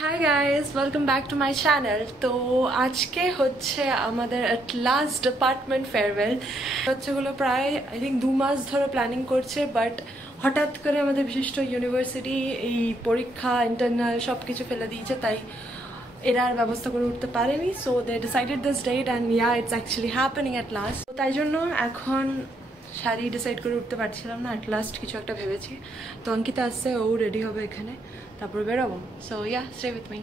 Hi guys, welcome back to my channel. তো আজকে হচ্ছে আমাদের at last department farewell. বাচ্চাগুলো প্রায় I think 2 মাস ধরে প্ল্যানিং করছে, বাট হঠাৎ করে আমাদের বিশিষ্ট ইউনিভার্সিটি এই পরীক্ষা ইন্টারনাল সবকিছু ফেলে দিয়েছে, তাই এরা আর ব্যবস্থা করে উঠতে পারেনি। So they decided this date and yeah it's actually happening at last. তাই জন্য এখন শাড়ি ডিসাইড করে উঠতে পারছিলাম না, অ্যাট লাস্ট কিছু একটা ভেবেছি। তো অঙ্কিতা আসছে, ও রেডি হবে এখানে, তারপর বেরোবো। So yeah, stay with me.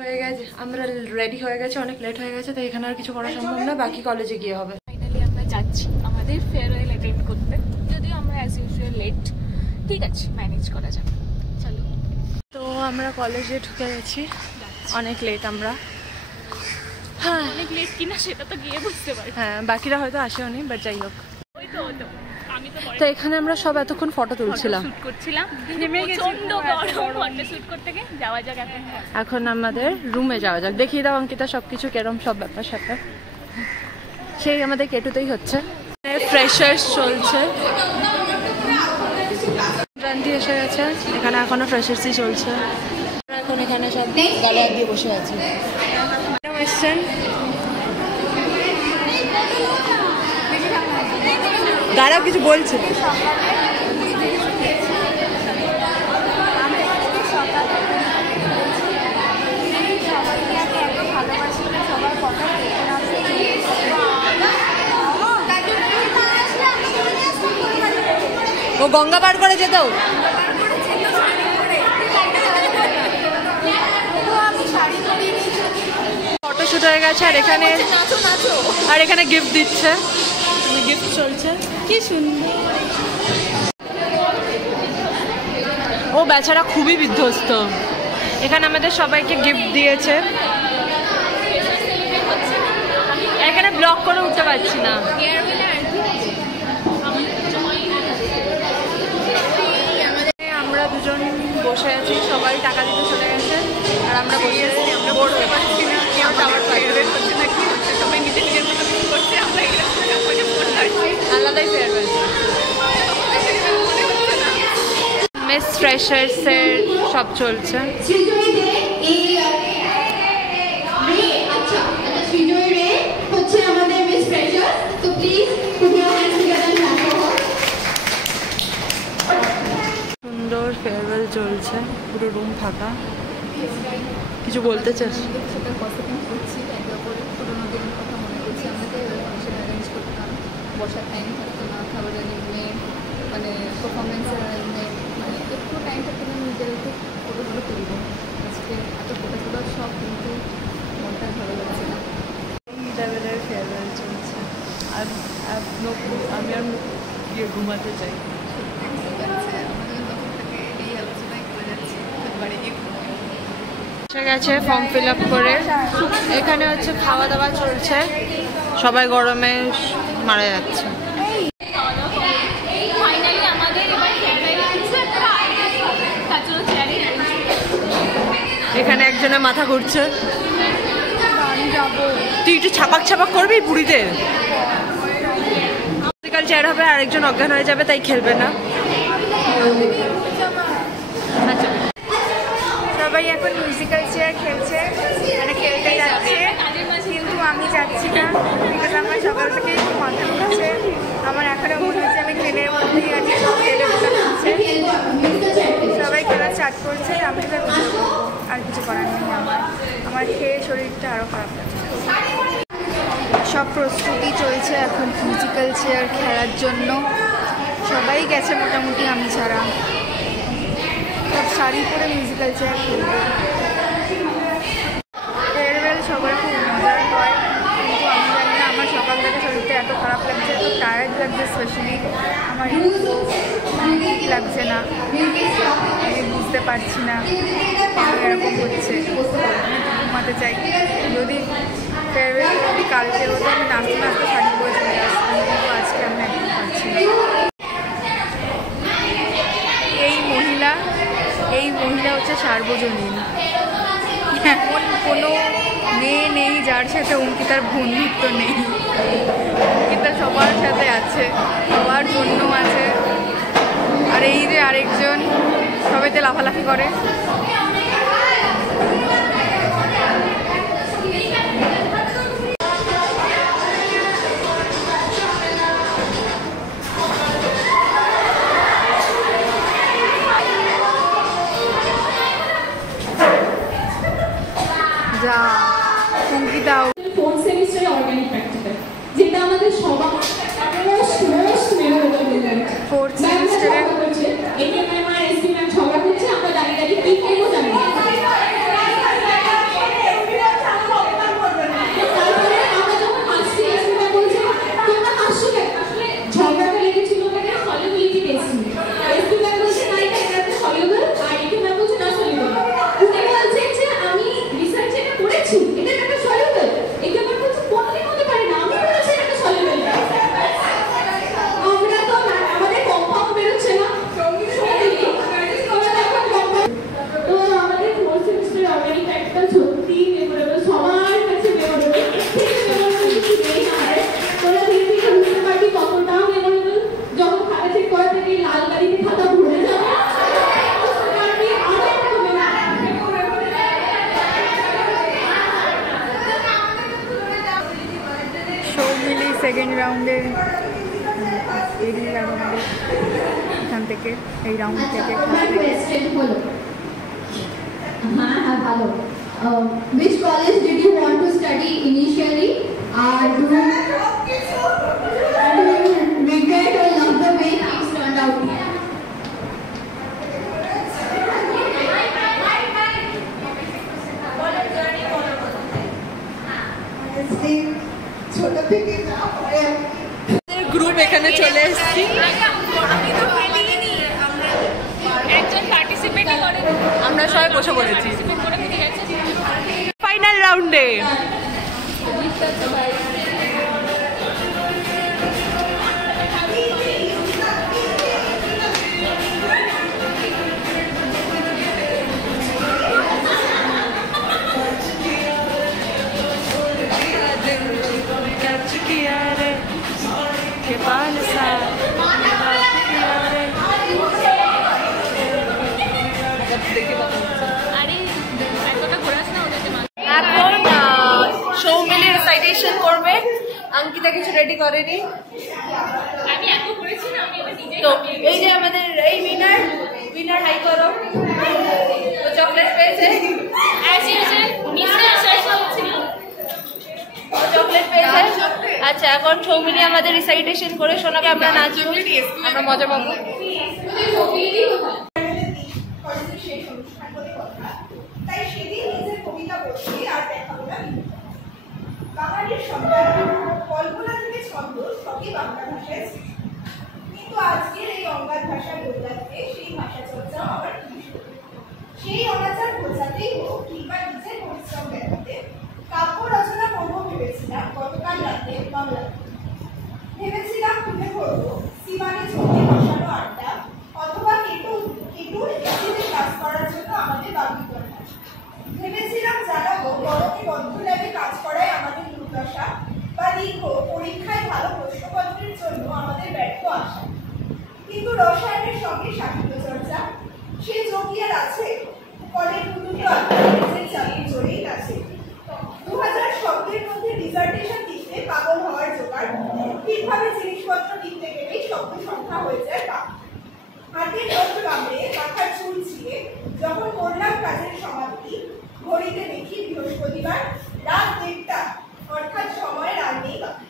হয়ে গেছে, আমরা রেডি হয়ে গেছে, অনেক লেট হয়ে গেছে, তো এখানে আর কিছু করা সম্ভব না, বাকি কলেজে গিয়ে হবে। ফাইনালি আমরা যাচ্ছি আমাদের ফেয়ারওয়েল অ্যাটেন্ড করতে, যদিও আমরা অ্যাজ ইউজুয়াল লেট, ঠিক আছে ম্যানেজ করা যাবে, চলো। তো আমরা কলেজে ঢুকে গেছি, অনেক লেট আমরা। হ্যাঁ, অনেক লেট কিনা সেটা তো গিয়ে বুঝতে পারি। হ্যাঁ, বাকিরা হয়তো আসেওনি, বাট যাই হোক। ওই তো আমি তো এখানে আমরা সব এতক্ষণ ফটো তুলছিলাম, শুট করছিলাম, প্রচন্ড গরম, ফটো শুট করতে গিয়ে যাওয়া যাক এখন। এখন আমাদের রুমে যাওয়া যাক। দেখিয়ে দাও অঙ্কিতা সবকিছু কেরম, সব ব্যাপার স্যাপার। সেই আমাদের কেটুতেই হচ্ছে, ফ্রেশার্স চলছে, ক্রান্তি এসে গেছে, এখানে এখনো ফ্রেশার্সই চলছে। এখন এখানে সব গালে হাত দিয়ে বসে আছি। দাঁড়াও, কিছু বলছে। ও গঙ্গা পার করে যেত, ফটোশুট হয়ে গেছে, আর এখানে গিফট দিচ্ছে, গিফট চলছে, কি সুন্দর। ও বেচারা খুবই বিধ্বস্ত, এখানে আমাদের সবাইকে গিফট দিয়েছে। এখানে ব্লক করে উঠতে পারছি না। আমরা দুজন বসে আছি, সবাই টাকা দিতে চলে গেছে, আর আমরা বসে আছি, আমরা পড়তে পারছি না, কেউ টাওয়ার ফেয়ারওয়েল হচ্ছে না, কি হচ্ছে, সবাই নিজের নিজের মতো কিছু করছে, আমরা আলাদাই ফেয়ারওয়েল। মিস ফ্রেশার্সের সব চলছে। সুন্দর ফেয়ারওয়েল চলছে, পুরো রুম ফাঁকা। কিছু বলতে চাস? সেটা কতদিন করছি, একে অপরের পুরোনো দিনের কথা মনে করছি। আমাদের ফাংশন অ্যারেঞ্জ করতাম, বসার টাইম থাকতো না, খাবার অ্যারেঞ্জমেন্ট, মানে পারফরমেন্সের অ্যারেঞ্জমেন্ট, মানে একটু টাইম থাকতো না নিজেদেরকে ফটোগুলো তুলব। আজকে এত ফটোগুলো সব কিন্তু মনটা ভালো লাগছে না। লেভেলের ফেয়ারওয়েল চলছে, আর আমি আর গিয়ে ঘুমাতে চাই। গেছে ফর্ম ফিল আপ করে, এখানে হচ্ছে খাওয়া দাওয়া চলছে, সবাই গরমে মারা যাচ্ছে। এখানে একজনের মাথা ঘুরছে, তুই একটু ছাপাক ছাপাক করবি পুরীতে, মিউজিক্যাল চেয়ার হবে, আরেকজন অজ্ঞান হয়ে যাবে, তাই খেলবে না। সবাই এখন মিউজিক্যাল চেয়ার খেলছে, মানে খেলতে যাচ্ছে, কিন্তু আমি যাচ্ছি না, বিকজ আমার সকাল থেকে একটু মাথা ঘুরছে। আমার এখনও মনে হচ্ছে আমি ট্রেনের মধ্যেই আছি, সব খেলে বসে থাকছে, সবাই খেলা স্টার্ট করছে, আমি তো আর কিছু করার নেই। আমার খেয়ে শরীরটা আরও খারাপ লাগছে। সব প্রস্তুতি চলছে এখন মিউজিক্যাল চেয়ার খেলার জন্য, সবাই গেছে মোটামুটি, আমি ছাড়া। সব শাড়ি পরে মিউজিক্যাল চেয়ার খেলবে। ফেয়ারওয়েল সবার খুব মজার হয়, কিন্তু আমি জানি না, আমার সকাল থেকে শরীরটা এত খারাপ লাগছে, এত টায়ার্ড লাগছে, স্পেশালি আমার ঠিক লাগছে না, আমি বুঝতে পারছি না এরকম হচ্ছে। আমি ঘুমাতে চাই, যদি ফেয়ারওয়েল যদি কালকে হতো আমি নাচতে নাচতে শাড়ি পরে চলে আসতাম, কিন্তু আজকে আমি একদম পারছি না। এই মহিলা হচ্ছে সার্বজনীন, এমন কোনো মেয়ে নেই যার সাথে অঙ্কিতার বন্ধুত্ব নেই। অঙ্কিতা সবার সাথে আছে, সবার জন্য আছে, আর এই যে আরেকজন সবাইতে লাফালাফি করে। মজা। অঙ্কিতা ফোর্থ সেমিস্টারে অর্গানিক প্র্যাকটিক্যাল, যেটা আমাদের সবার মোস্ট মেমোরেবল মোমেন্ট। ফোর্থ সেমিস্টারে একে ম্যাম আর এসপি ম্যাম ঝগড়া করছে, আমরা দাঁড়িয়ে দাঁড়িয়ে কি করবো জানি না। তারপরে আমরা যখন আসছি, এসপি ম্যাম বলছে তোমরা আসছো কেন, আসলে ঝগড়াটা লেগেছিল মানে সলিউবিলিটি টেস্ট নিয়ে। এসপি ম্যাম বলছে না এটা এটাতে সলিউবল, আর একে ম্যাম বলছে না সলিউবল। উনি বলছেন যে আমি রিসার্চ এটা করেছি, এটা একটা সলিউবল। একে ম্যাম বলছে কোনোদিন হতে পারে না, আমি বলেছি এটা সলিউবল। আমরা তো আমাদের কম্পাউন্ড বেরোচ্ছে না, তো আমাদের ফোর্থ সেমিস্টার অর্গানিক প্র্যাকটিক্যাল সত্যি মেমোরেবল, সবার কাছে মেমোরেবল। এর থেকে মেমোরেবল কিছু নেই আমাদের। তোরা ধীরে ধীরে বুঝতে পারবি কতটা মেমোরেবল যখন খাতা চেক করা থেকে লাল গাড়িতে খাতা ভরে যাবে। সৌমিলি সেকেন্ড রাউন্ডে এগিয়ে গেল আমাদের এখান থেকে, এই রাউন্ড থেকে। হ্যাঁ ভালো। Which college did you want to study initially? Do you regret or love the way things turned out? ছোট থেকে গ্রুপ এখানে চলে এসেছি। আমরা সবাই বসে পড়েছি ফাইনাল রাউন্ডে। এখন সৌমিলি রিসাইটেশন করবে, অঙ্কিতা কিছু রেডি করেনি। তো এই যে আমাদের এই উইনার হাই করো, তো চকলেট পেয়েছে, চকলেট পেয়েছে। আচ্ছা এখন সৌমিলি আমাদের রিসাইটেশন করে শোনাবে, আমরা নাচবো, আমরা মজা পাবো। তাই সেদিন নিজের কবিতা বলছি আর দেখাবো না। বাঙালির সন্তান কল্পনা থেকে ছন্দ সবই বাংলা ভাষায়, কিন্তু আজকের এই অঙ্গার ভাষার বদলাতে সেই ভাষা চর্চাও আবার সেই অনাচার বোঝাতেই হোক কিংবা নিজের পরিশ্রম দেখাতে কাব্য রচনা করবো ভেবেছিলাম গতকাল রাতে বাংলাতে। ভেবেছিলাম তুলে ধরবো সীমানে ছবি বসানো আড্ডা, অথবা কেটুর এসিতে কাজ করার জন্য আমাদের বাবিকরণা। ভেবেছিলাম জানাবো গরমে বন্ধ ল্যাবে কাজ করায় আমাদের দুর্দশা, বা লিখবো পরীক্ষায় ভালো প্রশ্নপত্রের জন্য আমাদের ব্যর্থ আশা। কিন্তু রসায়নের সঙ্গে সাহিত্য চর্চা সে যোগী আর আছে, কলের দুটো নিজের চাকরি জোরেই আছে। 2000 শব্দের মধ্যে ডিজার্টেশন লিখতে পাগল হওয়ার জোগাড়, ঠিকভাবে জিনিসপত্র লিখতে গেলেই শব্দ সংখ্যা হয়ে যায় পাক। হাতের নোট কামড়ে মাথার চুল ছিঁড়ে যখন করলাম কাজের সমাপ্তি, ঘড়িতে দেখি বৃহস্পতিবার রাত 1টা, অর্থাৎ সময়ের আর নেই বাকি।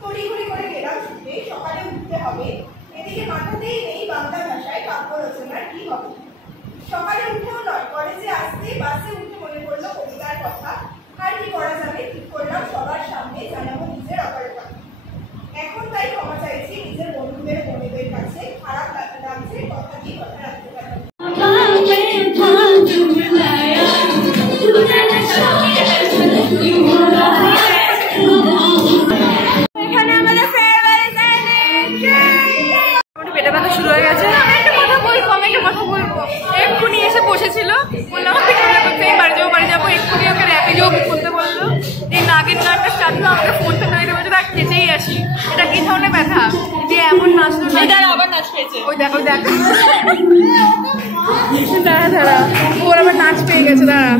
তড়িঘড়ি করে গেলাম ছুটে, সকালে উঠতে হবে, এদিকে মাথাতেই নেই বাংলা ভাষায় কাব্য রচনার কি হবে। সকালে উঠেও নয়, কলেজে আসতে বাসে উঠে মনে পড়লো কবিতার কথা, আর কি করা যাবে ঠিক করলাম সবার সামনে জানাবো নিজের অপারগতা। এখন তাই ক্ষমা চাইছি নিজের বন্ধুদের বোনেদের কাছে, খারাপ লাগছে কথা কি কথা রাখতে পারে। এখানে আমাদের ফেয়ারওয়েল পেটে ব্যথা শুরু হয়ে গেছে। আমি একটা কথা বলবো, এক্ষুনি এসে বসেছিল, বললাম বাড়ি যাবো, এক্ষুনি ওকে র্যাপিডো করতে বললো। এই নাগিন গানটা স্টার্ট হলো, আমাকে ফোনটা ধরে বলছে দেখ কেটেই আসি। এটা কি ধরনের ব্যথা যে এমন নাচলো, আবার নাচ পেয়েছে। ওই দেখো দাঁড়া ওর আবার নাচ পেয়ে গেছে, দাঁড়া।